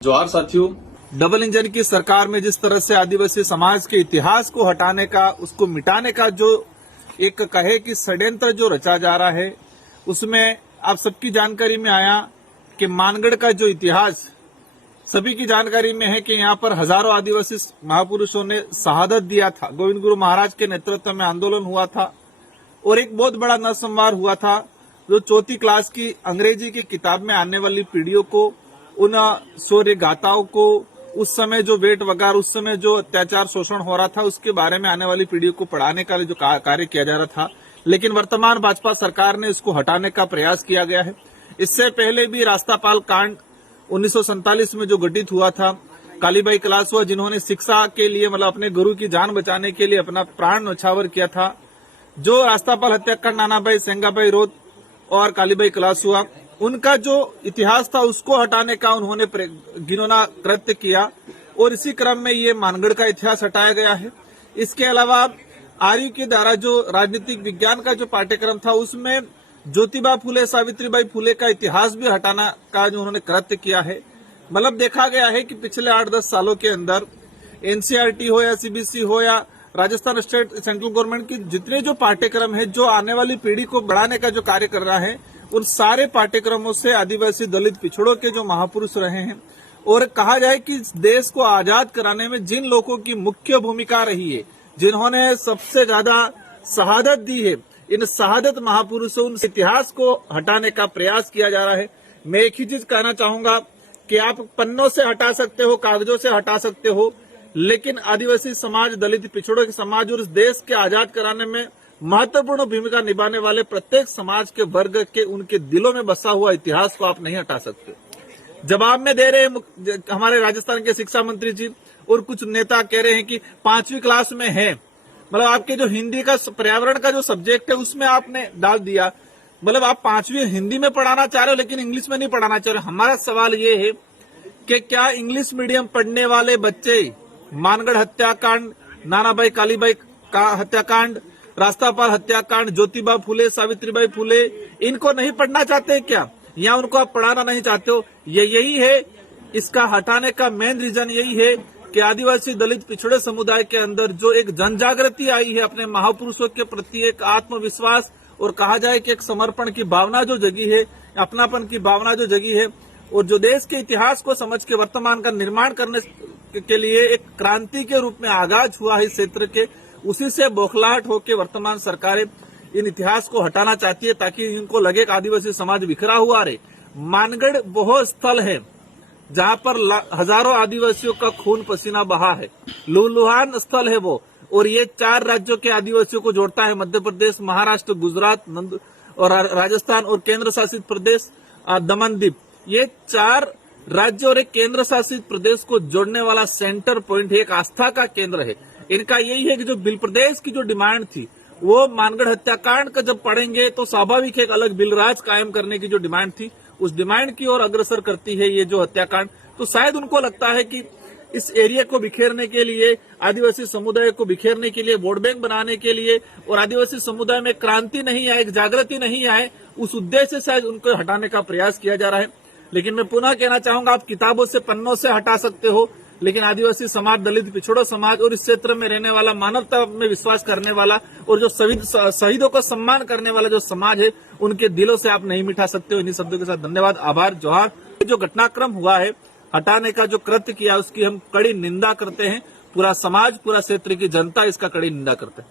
जोहार साथियों। Double engine की सरकार में जिस तरह से आदिवासी समाज के इतिहास को हटाने का, उसको मिटाने का जो एक कहे कि षड्यंत्र जो रचा जा रहा है, उसमें आप सबकी जानकारी में आया कि मानगढ़ का जो इतिहास सभी की जानकारी में है कि यहाँ पर हजारों आदिवासी महापुरुषों ने शहादत दिया था। गोविंद गुरु महाराज के नेतृत्व में आंदोलन हुआ था और एक बहुत बड़ा नरसंहार हुआ था, जो चौथी क्लास की अंग्रेजी की किताब में आने वाली पीढ़ियों को, उन शौर्य गाथाओं को, उस समय जो वेट वगैरह, उस समय जो अत्याचार शोषण हो रहा था, उसके बारे में आने वाली पीढ़ियों को पढ़ाने का जो कार्य किया जा रहा था। लेकिन वर्तमान भाजपा सरकार ने इसको हटाने का प्रयास किया गया है। इससे पहले भी रास्तापाल कांड 1947 में जो घटित हुआ था, कालीबाई कलासुआ जिन्होंने शिक्षा के लिए मतलब अपने गुरु की जान बचाने के लिए अपना प्राण न्यौछावर किया था, जो रास्तापाल हत्याकांड नानाभाई सेंगाबाई रोत और कालीबाई कलासुआ, उनका जो इतिहास था उसको हटाने का उन्होंने घिनौना कृत्य किया और इसी क्रम में ये मानगढ़ का इतिहास हटाया गया है। इसके अलावा आर्यू के द्वारा जो राजनीतिक विज्ञान का जो पाठ्यक्रम था, उसमें ज्योतिबा फुले, सावित्रीबाई फुले का इतिहास भी हटाना का जो उन्होंने कृत्य किया है। मतलब देखा गया है कि पिछले 8-10 सालों के अंदर एनसीईआरटी हो या सीबीएसई हो या राजस्थान स्टेट सेंट्रल गवर्नमेंट की जितने जो पाठ्यक्रम है, जो आने वाली पीढ़ी को बढ़ाने का जो कार्य कर रहा है, उन सारे पाठ्यक्रमों से आदिवासी दलित पिछड़ों के जो महापुरुष रहे हैं, और कहा जाए कि देश को आजाद कराने में जिन लोगों की मुख्य भूमिका रही है, जिन्होंने सबसे ज्यादा शहादत दी है, इन शहादत महापुरुषों, उन इतिहास को हटाने का प्रयास किया जा रहा है। मैं एक ही चीज कहना चाहूंगा कि आप पन्नों से हटा सकते हो, कागजों से हटा सकते हो, लेकिन आदिवासी समाज, दलित पिछड़ों के समाज और इस देश के आजाद कराने में महत्वपूर्ण भूमिका निभाने वाले प्रत्येक समाज के वर्ग के, उनके दिलों में बसा हुआ इतिहास को आप नहीं हटा सकते। जवाब में दे रहे हैं हमारे राजस्थान के शिक्षा मंत्री जी, और कुछ नेता कह रहे हैं कि 5वीं क्लास में है, मतलब आपके जो हिंदी का पर्यावरण का जो सब्जेक्ट है उसमें आपने डाल दिया। मतलब आप 5वीं हिंदी में पढ़ाना चाह रहे हो लेकिन इंग्लिश में नहीं पढ़ाना चाह रहे हो। हमारा सवाल ये है कि क्या इंग्लिश मीडियम पढ़ने वाले बच्चे मानगढ़ हत्याकांड, नानाभाई कालीबाई का हत्याकांड, रास्तापाल हत्याकांड, ज्योतिबा फुले, सावित्रीबाई फुले, इनको नहीं पढ़ना चाहते हैं क्या, या उनको आप पढ़ाना नहीं चाहते हो? यही है इसका हटाने का मेन रीजन, यही है कि आदिवासी दलित पिछड़े समुदाय के अंदर जो एक जन जागृति आई है, अपने महापुरुषों के प्रति एक आत्मविश्वास और कहा जाए कि एक समर्पण की भावना जो जगी है, अपनापन की भावना जो जगी है, और जो देश के इतिहास को समझ के वर्तमान का निर्माण करने के लिए एक क्रांति के रूप में आगाज हुआ है इस क्षेत्र के, उसी से बौखलाहट होकर वर्तमान सरकारें इन इतिहास को हटाना चाहती है, ताकि इनको लगे कि आदिवासी समाज बिखरा हुआ रहे। मानगढ़ वो स्थल है जहां पर हजारों आदिवासियों का खून पसीना बहा है, लूलुहान स्थल है वो, और ये 4 राज्यों के आदिवासियों को जोड़ता है, मध्य प्रदेश, महाराष्ट्र, गुजरात और राजस्थान और केंद्र शासित प्रदेश दमन दीव। ये 4 राज्य और एक केंद्र शासित प्रदेश को जोड़ने वाला सेंटर पॉइंट है, एक आस्था का केंद्र है। इनका यही है कि जो बिल प्रदेश की जो डिमांड थी, वो मानगढ़ हत्याकांड का जब पढ़ेंगे तो स्वाभाविक एक अलग बिल राज कायम करने की जो डिमांड थी, उस डिमांड की ओर अग्रसर करती है ये जो हत्याकांड। तो शायद उनको लगता है कि इस एरिया को बिखेरने के लिए, आदिवासी समुदाय को बिखेरने के लिए, वोट बैंक बनाने के लिए, और आदिवासी समुदाय में क्रांति नहीं आए, एक जागृति नहीं आए, उस उद्देश्य से शायद उनको हटाने का प्रयास किया जा रहा है। लेकिन मैं पुनः कहना चाहूंगा, आप किताबों से, पन्नों से हटा सकते हो, लेकिन आदिवासी समाज, दलित पिछड़ों समाज और इस क्षेत्र में रहने वाला, मानवता में विश्वास करने वाला और जो शहीदों का सम्मान करने वाला जो समाज है, उनके दिलों से आप नहीं मिटा सकते हो। इन्हीं शब्दों के साथ धन्यवाद, आभार, जोहार। जो घटनाक्रम हुआ है, हटाने का जो कृत्य किया, उसकी हम कड़ी निंदा करते हैं। पूरा समाज, पूरा क्षेत्र की जनता इसका कड़ी निंदा करते हैं।